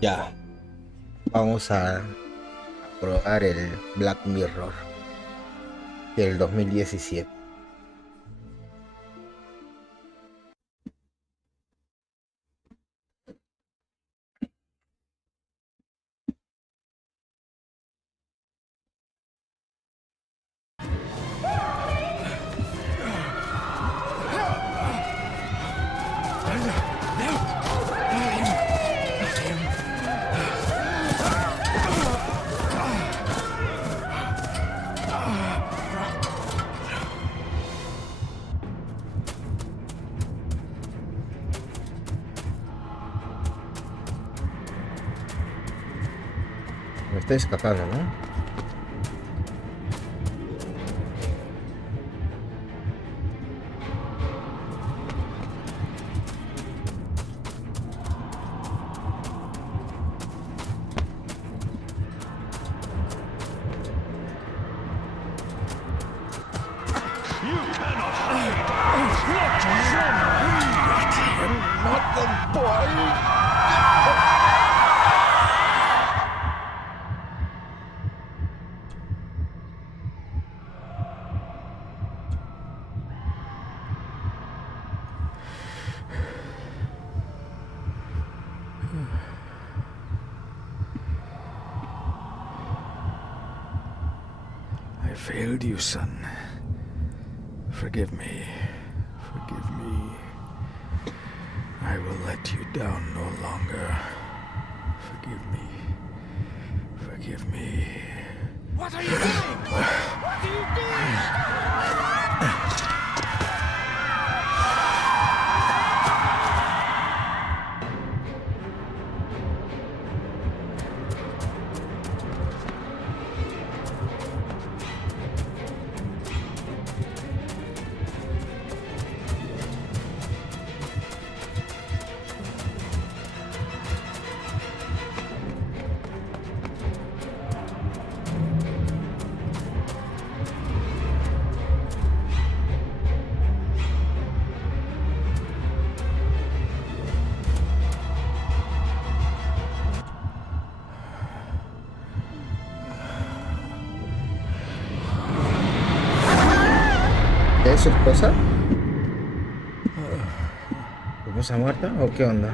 Ya, vamos a probar el Black Mirror del 2017. Me estoy escapando, ¿no? I failed you, son. Forgive me. Forgive me. I will let you down no longer. Forgive me. Forgive me. What are you doing? What are you doing? ¿Es su esposa? ¿Tu esposa muerta o qué onda?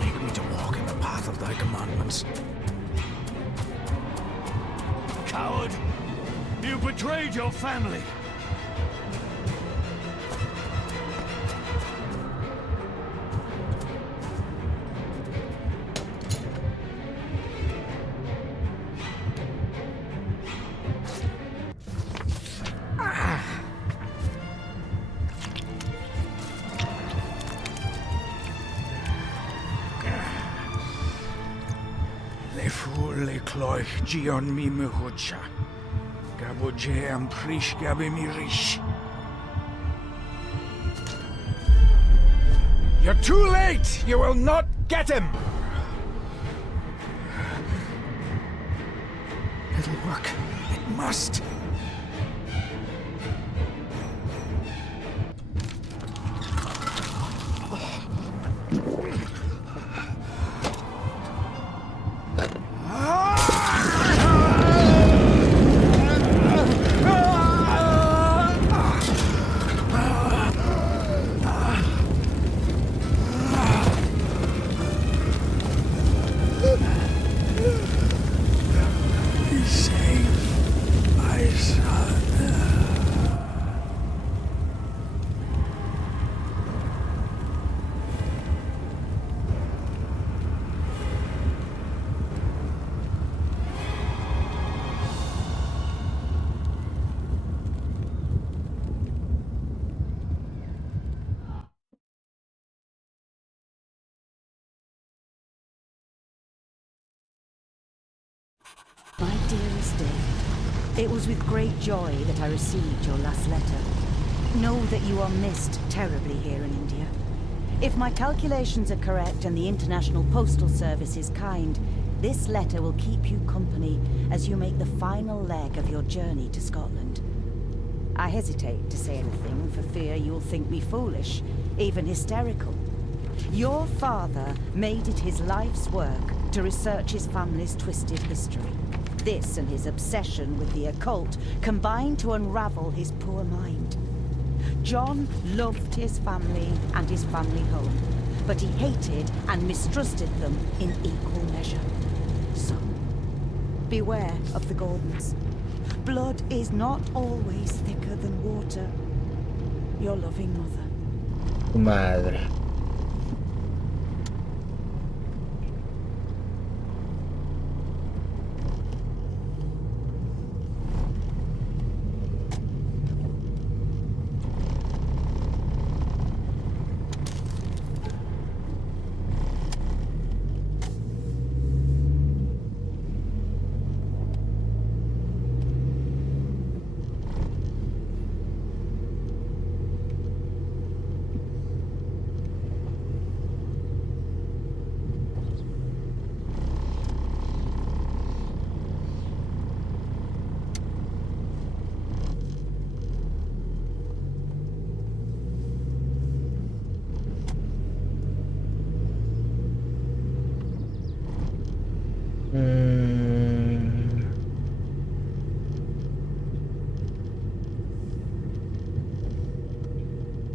Make me to walk in the path of thy commandments. Coward! You betrayed your family! Le cloich gion mi mucha. Gaboje am prish gabe mi rish. You're too late! You will not get him! It'll work. It must. My dearest Dave, it was with great joy that I received your last letter. Know that you are missed terribly here in India. If my calculations are correct and the International Postal Service is kind, this letter will keep you company as you make the final leg of your journey to Scotland. I hesitate to say anything for fear you'll think me foolish, even hysterical. Your father made it his life's work to research his family's twisted history. This and his obsession with the occult combined to unravel his poor mind. John loved his family and his family home, but he hated and mistrusted them in equal measure. So, beware of the Gordons. Blood is not always thicker than water. Your loving mother. Madre.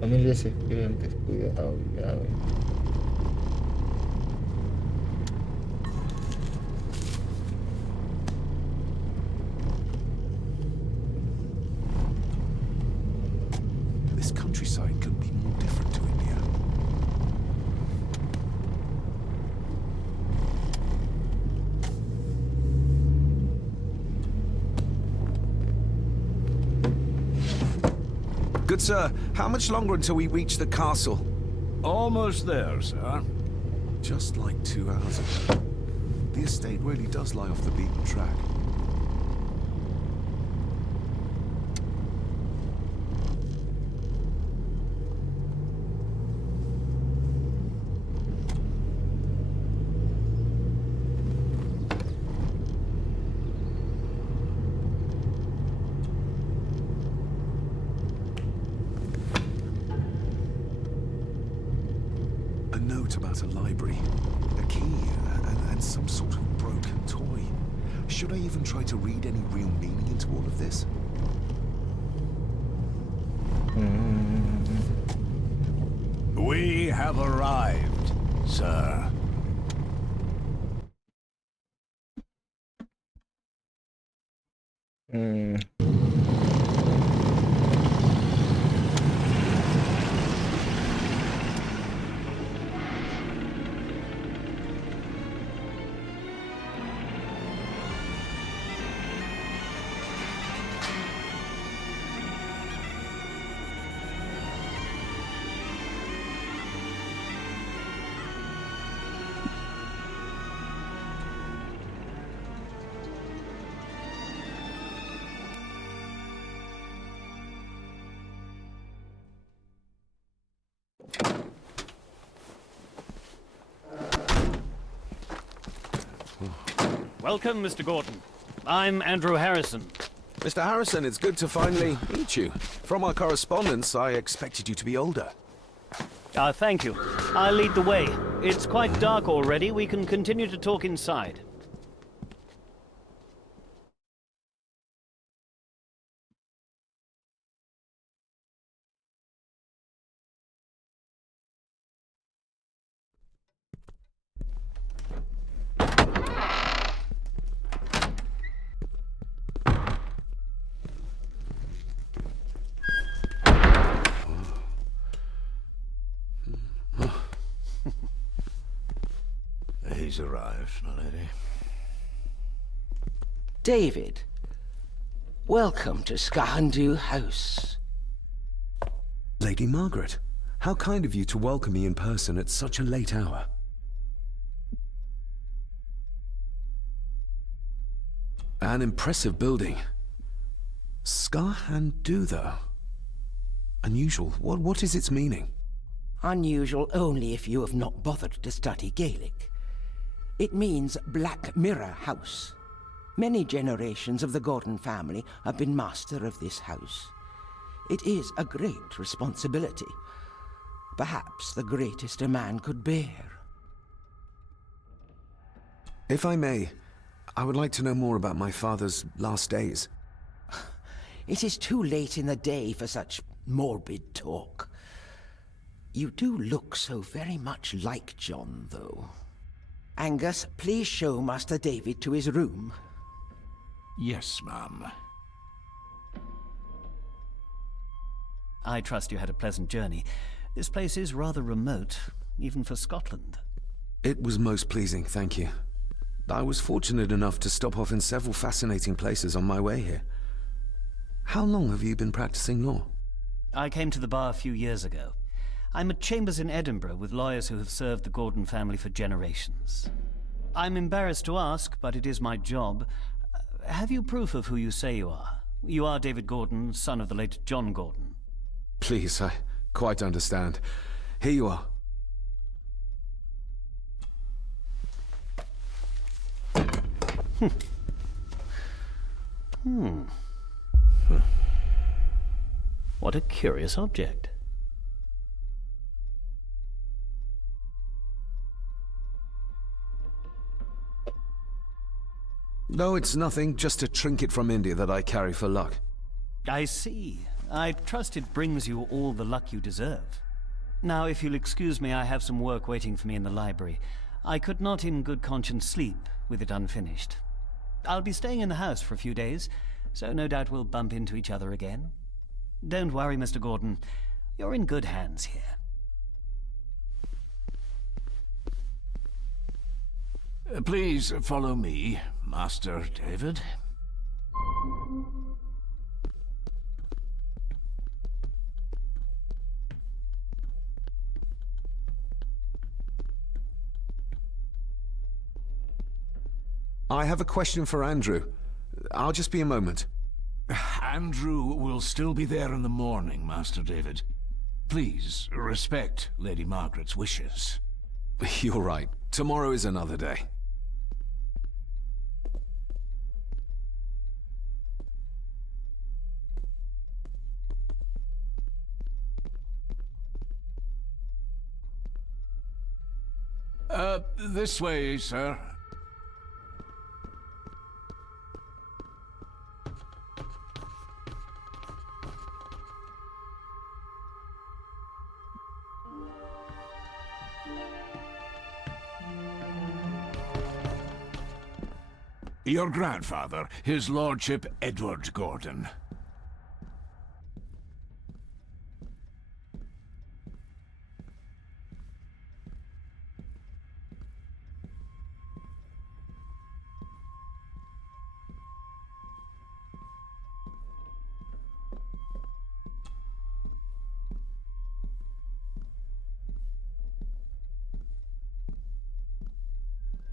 Familias estudiantes, cuidado, grave. This countryside couldn't be more different to India. Good sir, how much longer until we reach the castle? Almost there, sir. Just like 2 hours ago. The estate really does lie off the beaten track. A note about a library, a key, and some sort of broken toy. Should I even try to read any real meaning into all of this? We have arrived, sir. Welcome, Mr. Gordon. I'm Andrew Harrison. Mr. Harrison, it's good to finally meet you. From our correspondence, I expected you to be older. Thank you. I'll lead the way. It's quite dark already. We can continue to talk inside. He's arrived, my lady. David, welcome to Skahandu House. Lady Margaret, how kind of you to welcome me in person at such a late hour. An impressive building. Skahandu, though. Unusual. What is its meaning? Unusual only if you have not bothered to study Gaelic. It means Black Mirror House. Many generations of the Gordon family have been master of this house. It is a great responsibility. Perhaps the greatest a man could bear. If I may, I would like to know more about my father's last days. It is too late in the day for such morbid talk. You do look so very much like John, though. Angus, please show Master David to his room. Yes, ma'am. I trust you had a pleasant journey. This place is rather remote, even for Scotland. It was most pleasing, thank you. I was fortunate enough to stop off in several fascinating places on my way here. How long have you been practicing law? I came to the bar a few years ago. I'm at chambers in Edinburgh with lawyers who have served the Gordon family for generations. I'm embarrassed to ask, but it is my job. Have you proof of who you say you are? You are David Gordon, son of the late John Gordon. Please, I quite understand. Here you are. What a curious object. No, it's nothing, just a trinket from India that I carry for luck. I see. I trust it brings you all the luck you deserve. Now, if you'll excuse me, I have some work waiting for me in the library. I could not in good conscience sleep with it unfinished. I'll be staying in the house for a few days, so no doubt we'll bump into each other again. Don't worry, Mr. Gordon. You're in good hands here. Please follow me, Master David. I have a question for Andrew. I'll just be a moment. Andrew will still be there in the morning, Master David. Please, respect Lady Margaret's wishes. You're right. Tomorrow is another day. This way, sir. Your grandfather, his lordship Edward Gordon.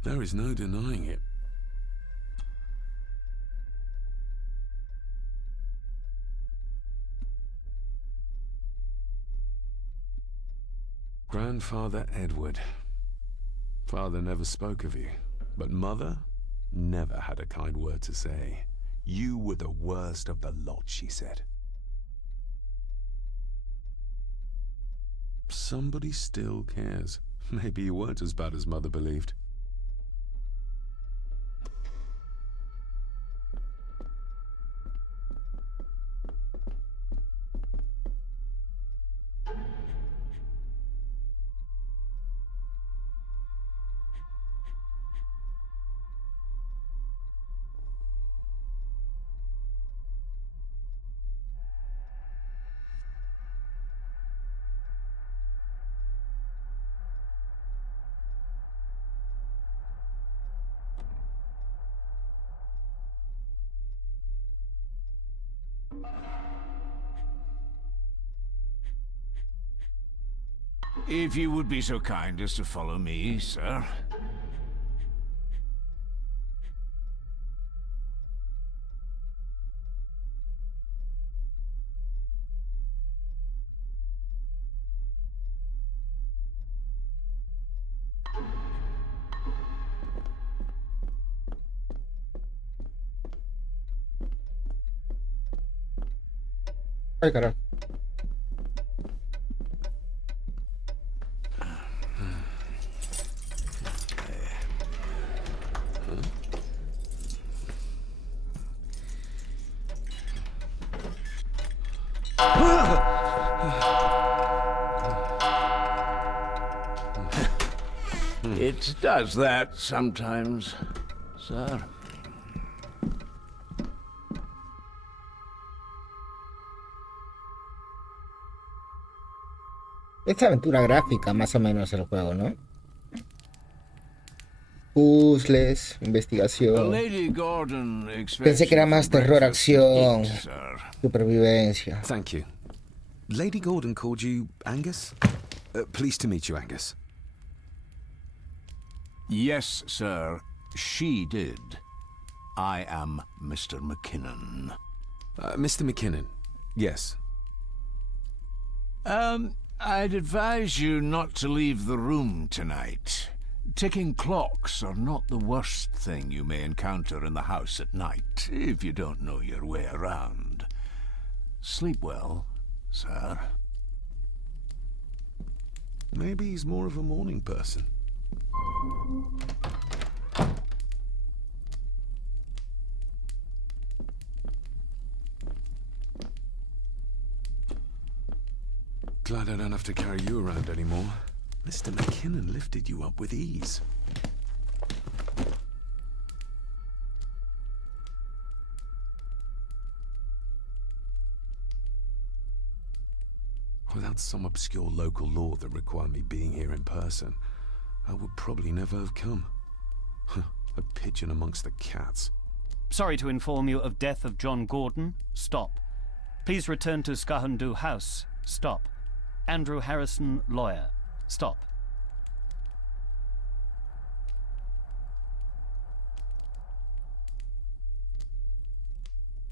There is no denying it. Grandfather Edward. Father never spoke of you, but Mother never had a kind word to say. You were the worst of the lot, she said. Somebody still cares. Maybe you weren't as bad as Mother believed. If you would be so kind as to follow me, sir. Ay, carajo. It does that sometimes, sir. Es aventura gráfica, más o menos, el juego, ¿no? Puzzles, investigación. Lady Gordon expects Pensé que era you más for terror, breakfast at acción, 8, sir. supervivencia. Thank you. Lady Gordon called you Angus? Pleased to meet you, Angus. Yes, sir, she did. I am Mr. McKinnon. Mr. McKinnon, yes. I'd advise you not to leave the room tonight. Ticking clocks are not the worst thing you may encounter in the house at night, if you don't know your way around. Sleep well, sir. Maybe he's more of a morning person. Glad I don't have to carry you around anymore. Mr. McKinnon lifted you up with ease. Without some obscure local law that required me being here in person, I would probably never have come. A pigeon amongst the cats. Sorry to inform you of death of John Gordon. Stop. Please return to Skahandu House. Stop. Andrew Harrison, lawyer. Stop.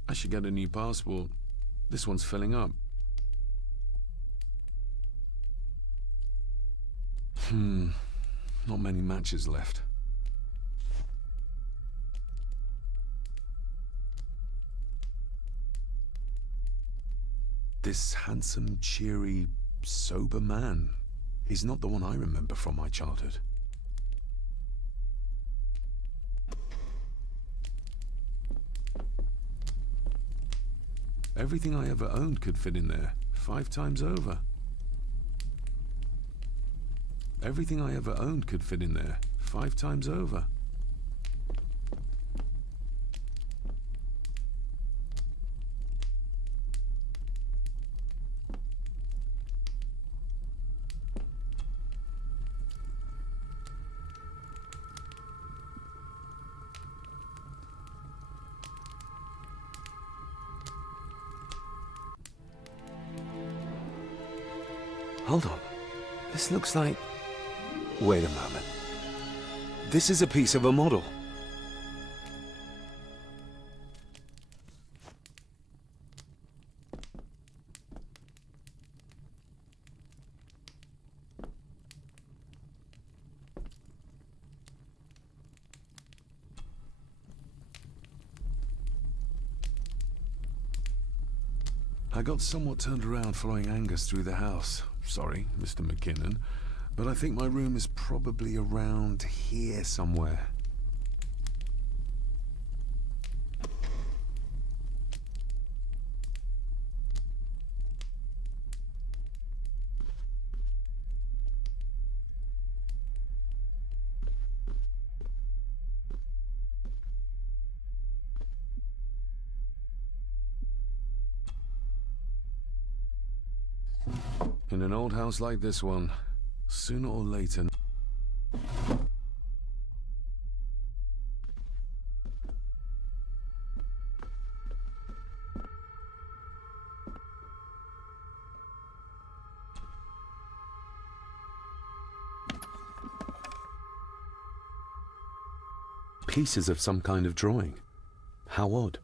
I should get a new passport. This one's filling up. Not many matches left. This handsome, cheery, sober man is not the one I remember from my childhood. Everything I ever owned could fit in there, 5 times over. Everything I ever owned could fit in there, 5 times over. Hold on. This looks like... Wait a moment. This is a piece of a model. I got somewhat turned around following Angus through the house. Sorry, Mr. McKinnon, but I think my room is probably around here somewhere. In an old house like this one, sooner or later... Pieces of some kind of drawing. How odd.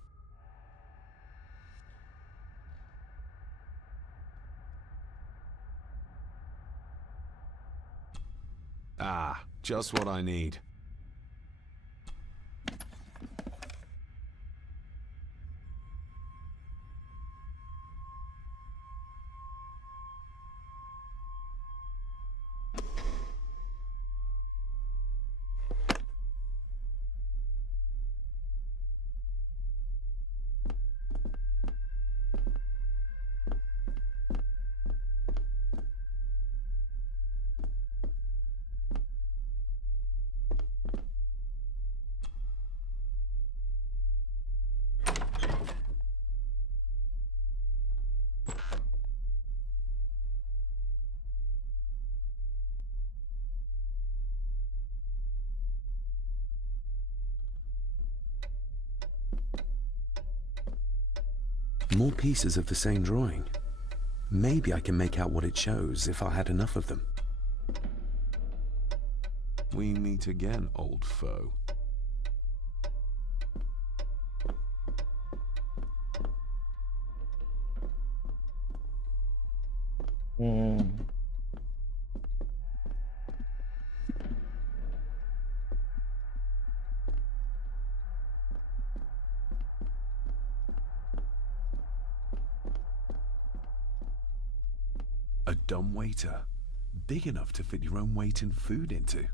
Ah, just what I need. More pieces of the same drawing. Maybe I can make out what it shows if I had enough of them. We meet again, old foe. A dumb waiter. Big enough to fit your own weight and food into.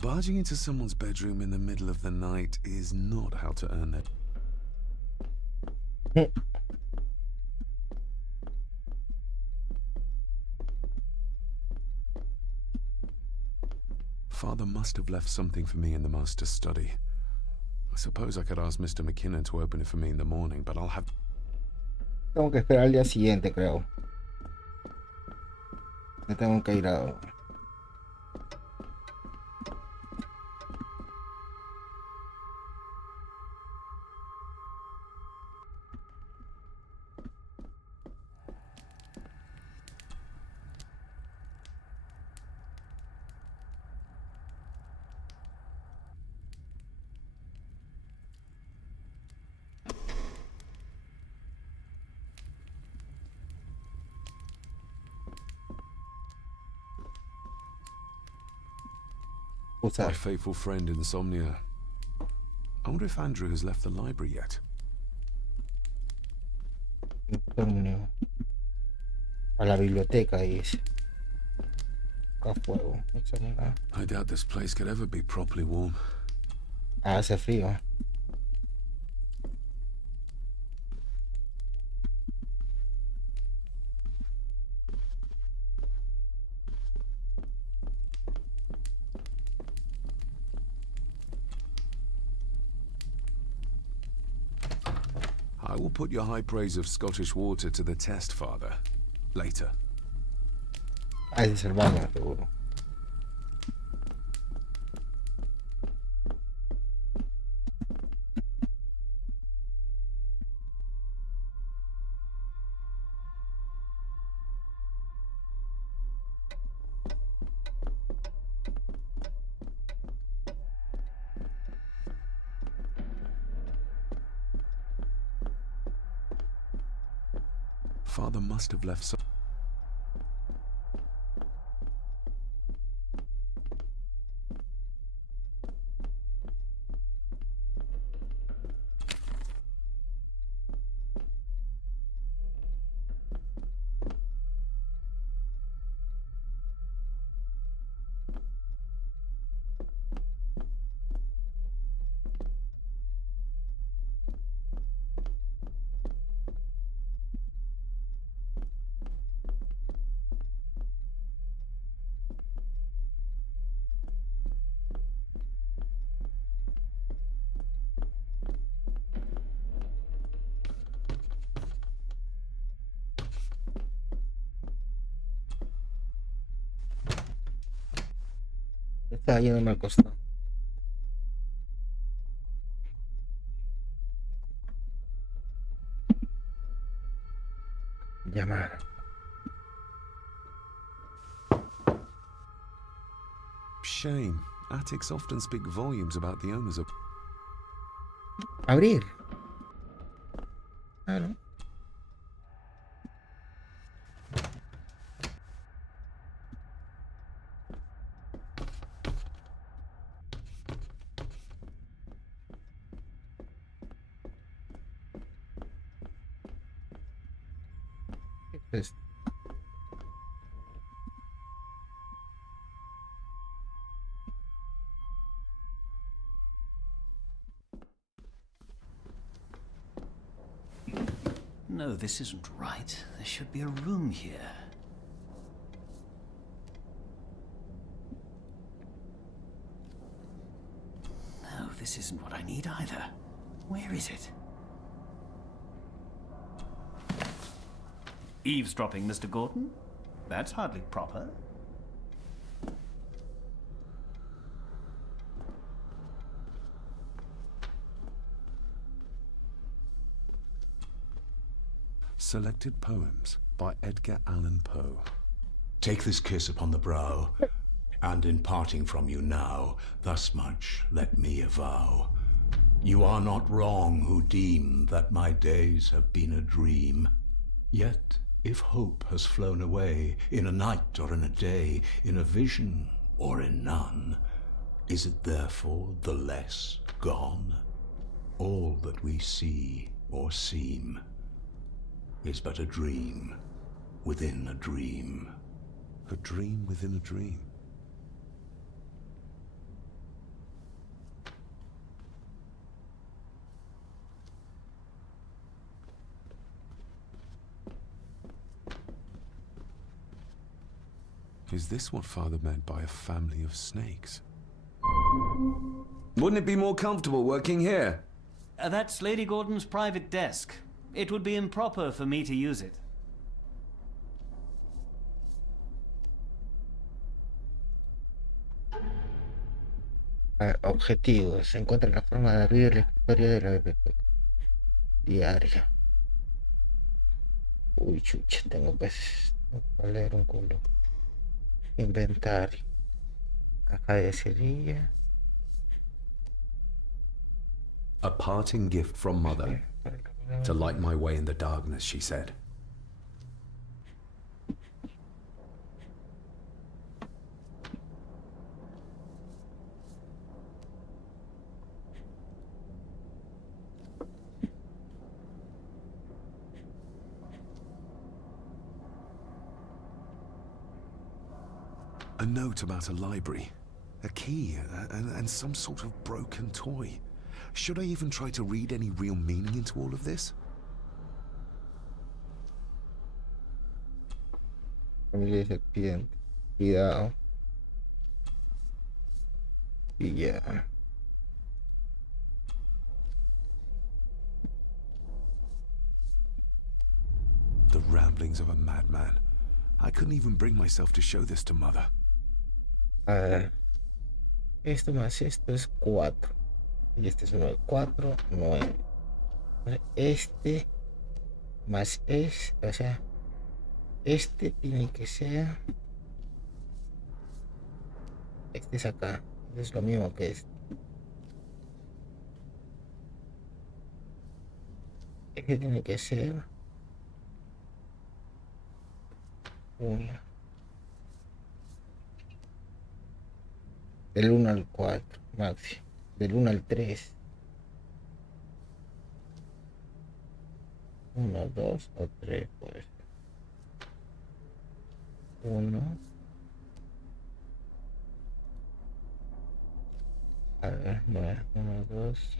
Barging into someone's bedroom in the middle of the night is not how to earn it. Father must have left something for me in the master's study. I suppose I could ask Mr. McKinnon to open it for me in the morning, but I'll have... Tengo que esperar al día siguiente, creo. Me tengo que ir a... My faithful friend Insomnia. I wonder if Andrew has left the library yet. Insomnio. A la biblioteca, dice. A fuego. I doubt this place could ever be properly warm. Hace frío. I will put your high praise of Scottish water to the test, Father. Later. Ese es el baño, seguro. Father must have left some... Está yéndome al costado. Llamar. Shame. Attics often speak volumes about the owners of... Abrir. Claro. ¿Qué es esto? No, this isn't right. There should be a room here. This isn't what I need either. Where is it? Eavesdropping, Mr. Gordon? That's hardly proper. Selected Poems by Edgar Allan Poe. Take this kiss upon the brow, and in parting from you now, thus much let me avow. You are not wrong who deem that my days have been a dream. Yet, if hope has flown away, in a night or in a day, in a vision or in none, is it therefore the less gone? All that we see or seem is but a dream within a dream. A dream within a dream. Is this what Father meant by a family of snakes? Wouldn't it be more comfortable working here? That's Lady Gordon's private desk. It would be improper for me to use it. Objetivos. Se encuentra la forma de abrir la historia de la biblioteca diaria. Uy, chucha, tengo que leer un culo. Inventario. Caja de cerilla. A parting gift from Mother. To light my way in the darkness, she said. A note about a library, a key, and some sort of broken toy. Should I even try to read any real meaning into all of this? Familia de serpiente. Cuidado. Y ya. The ramblings of a madman. I couldn't even bring myself to show this to Mother. A ver. Esto más esto es 4. Y este es 9. 4, 9. Este más es, o sea, este tiene que ser. Este es acá. Es lo mismo que este. Este tiene que ser 1. Del 1 al 4, máximo. Del 1 al 3. 1, 2 o 3, pues. 1. A ver, 9. 1, 2,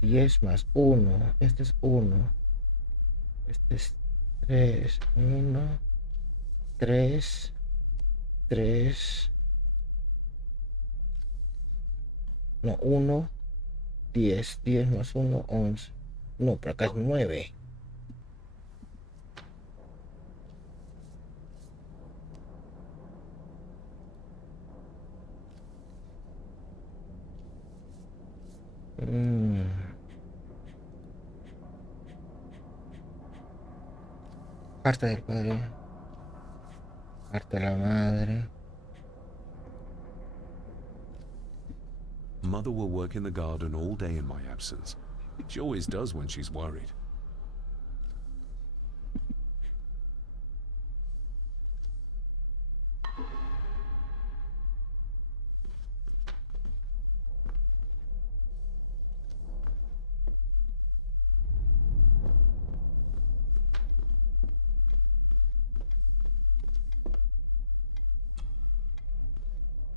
10 más 1. Este es 1. Este es 3, 1, 3, 3, no, 1, 10, 10 más 1, 11. No, pero acá es 9. Carta del padre, carta de la madre. Mother will work in the garden all day in my absence. She always does when she's worried.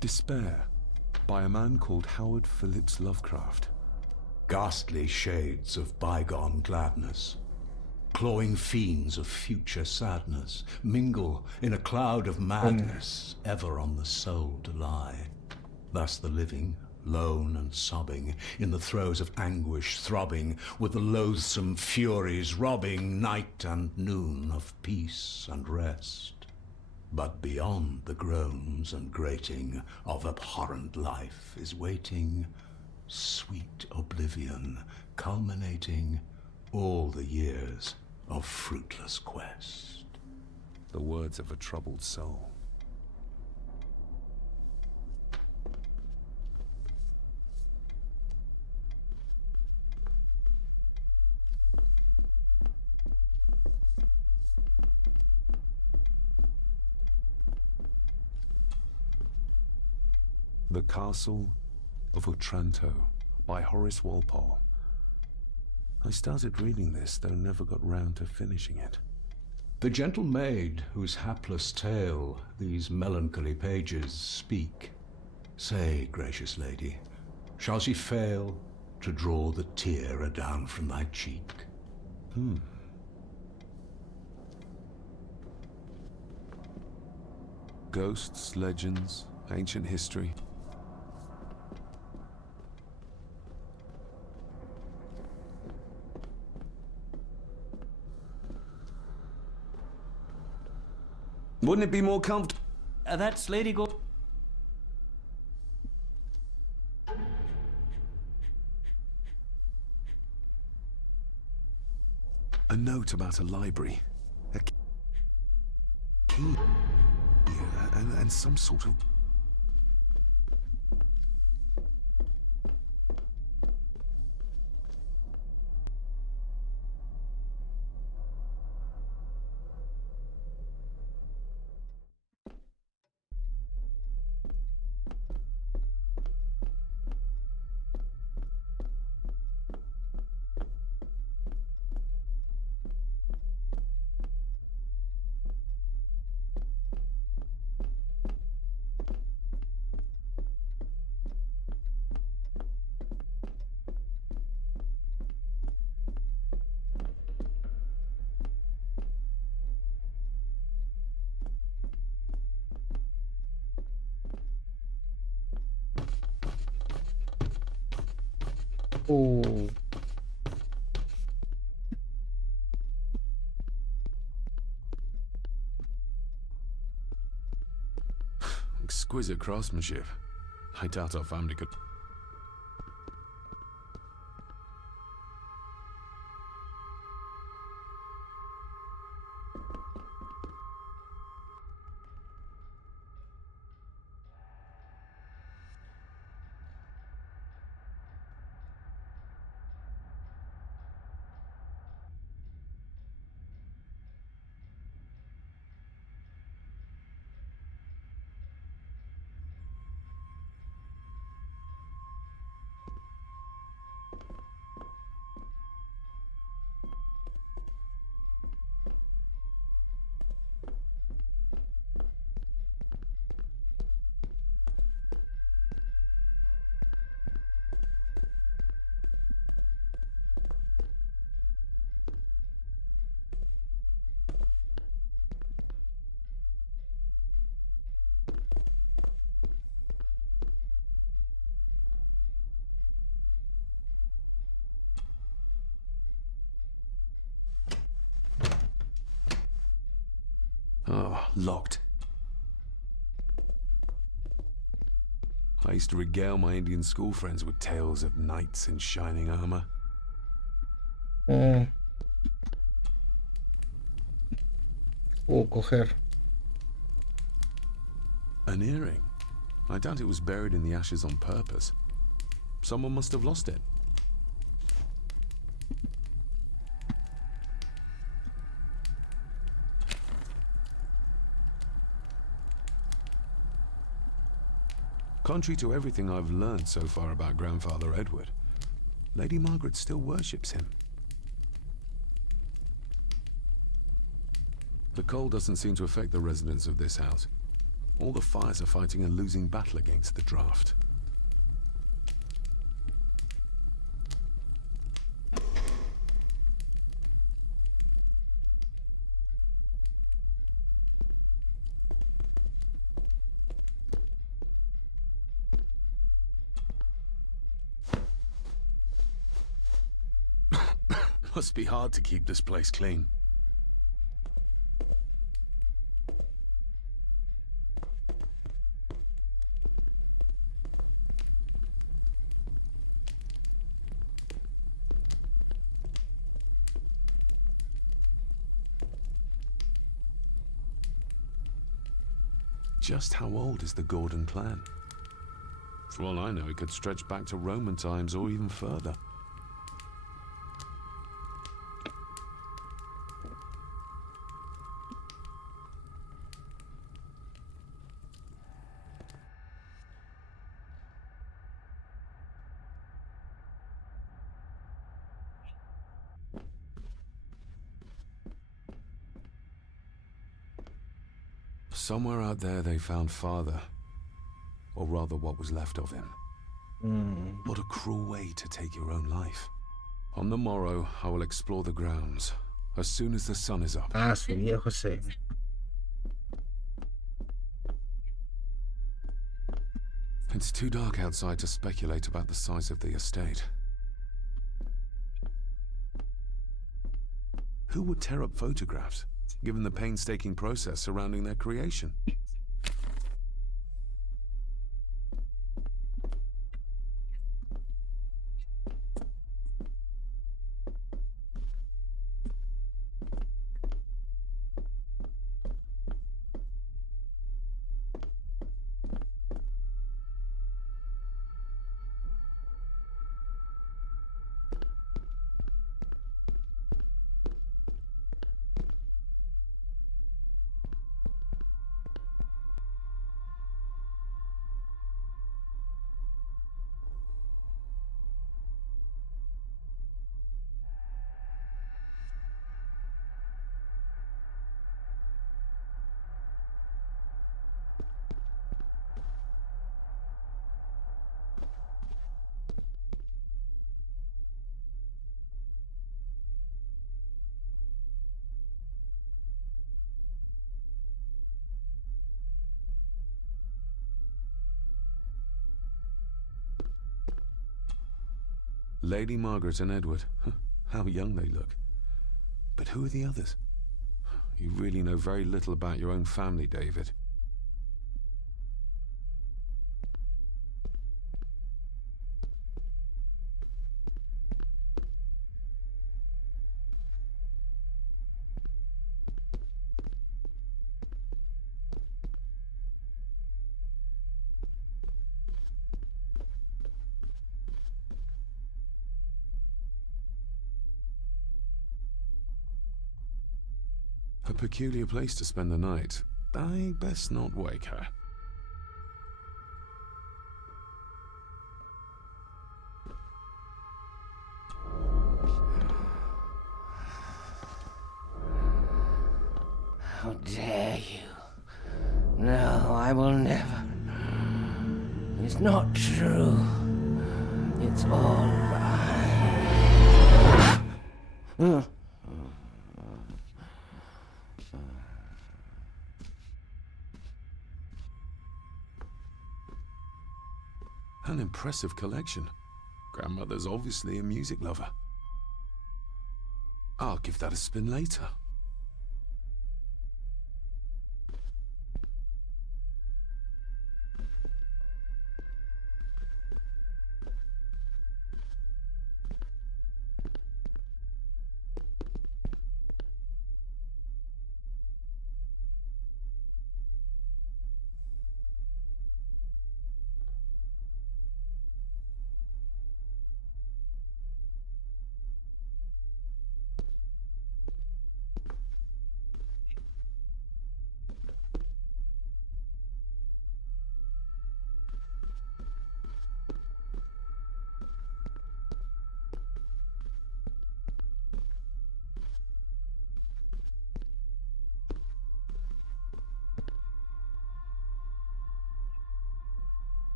Despair, by a man called Howard Phillips Lovecraft. Ghastly shades of bygone gladness. clawing fiends of future sadness, mingle in a cloud of madness, ever on the soul to lie. Thus the living, lone and sobbing, in the throes of anguish throbbing, with the loathsome furies robbing night and noon of peace and rest. But beyond the groans and grating of abhorrent life is waiting sweet oblivion, culminating all the years of fruitless quest. The words of a troubled soul. The Castle of Otranto by Horace Walpole. I started reading this, though never got round to finishing it. The gentle maid whose hapless tale these melancholy pages speak, say, gracious lady, shall she fail to draw the tear adown from thy cheek? Ghosts, legends, ancient history. Wouldn't it be more comfortable? That's Lady Go... A note about a library. A key. And some sort of... Oh. Exquisite craftsmanship. I doubt our family could... Oh, locked. I used to regale my Indian school friends with tales of knights in shining armor. Coger. An earring. I doubt it was buried in the ashes on purpose. Someone must have lost it. Contrary to everything I've learned so far about Grandfather Edward, Lady Margaret still worships him. The cold doesn't seem to affect the residents of this house. All the fires are fighting a losing battle against the draft. Must be hard to keep this place clean. Just how old is the Gordon clan? For all I know, it could stretch back to Roman times or even further. Somewhere out there they found father. Or rather what was left of him. What a cruel way to take your own life. On the morrow, I will explore the grounds. As soon as the sun is up. Ah, su viejo sí. It's too dark outside to speculate about the size of the estate. Who would tear up photographs, given the painstaking process surrounding their creation? Lady Margaret and Edward. How young they look. But who are the others? You really know very little about your own family, David. A peculiar place to spend the night. I best not wake her. How dare you? No, I will never. It's not true. It's all right. An impressive collection. Grandmother's obviously a music lover. I'll give that a spin later.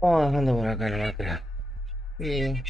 Vamos dejando por acá nomás, creo. Bien.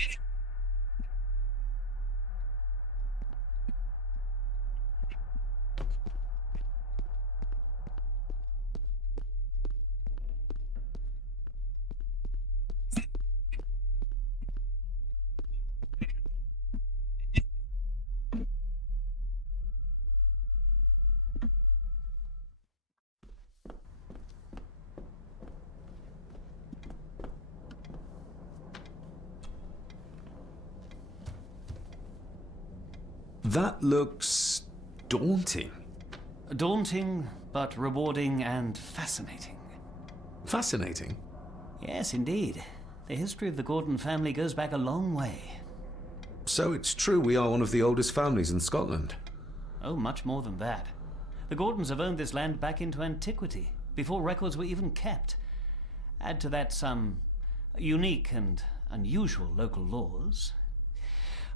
That looks daunting. Daunting, but rewarding and fascinating. Fascinating? Yes, indeed. The history of the Gordon family goes back a long way. So it's true we are one of the oldest families in Scotland. Oh, much more than that. The Gordons have owned this land back into antiquity, before records were even kept. Add to that some unique and unusual local laws.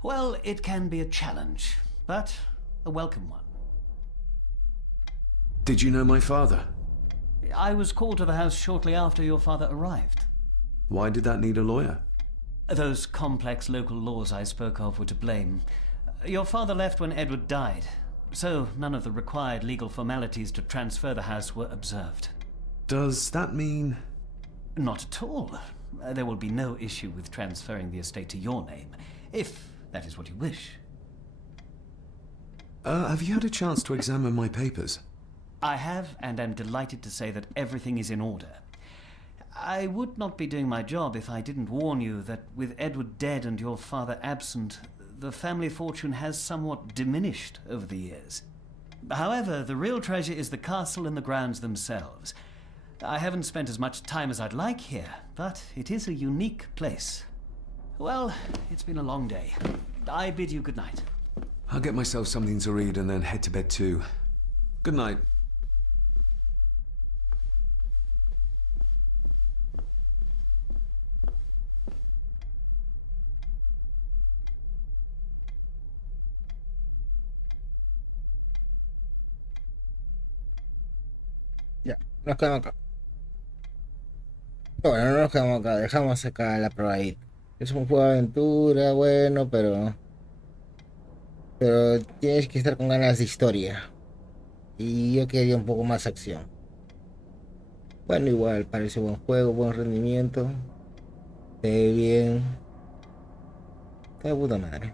Well, it can be a challenge, but a welcome one. Did you know my father? I was called to the house shortly after your father arrived. Why did that need a lawyer? Those complex local laws I spoke of were to blame. Your father left when Edward died, so none of the required legal formalities to transfer the house were observed. Does that mean... Not at all. There will be no issue with transferring the estate to your name, if that is what you wish. Have you had a chance to examine my papers? I have, and am delighted to say that everything is in order. I would not be doing my job if I didn't warn you that with Edward dead and your father absent, the family fortune has somewhat diminished over the years. However, the real treasure is the castle and the grounds themselves. I haven't spent as much time as I'd like here, but it is a unique place. Well, it's been a long day. I bid you good night. I'll get myself something to read and then head to bed too. Good night. Ya, nos quedamos acá. Bueno, no nos quedamos acá, dejamos acá la probadita. Es un juego de aventura, bueno, pero tienes que estar con ganas de historia. Y yo quería un poco más acción. Bueno, igual, parece buen juego, buen rendimiento. Se ve bien. Está de puta madre.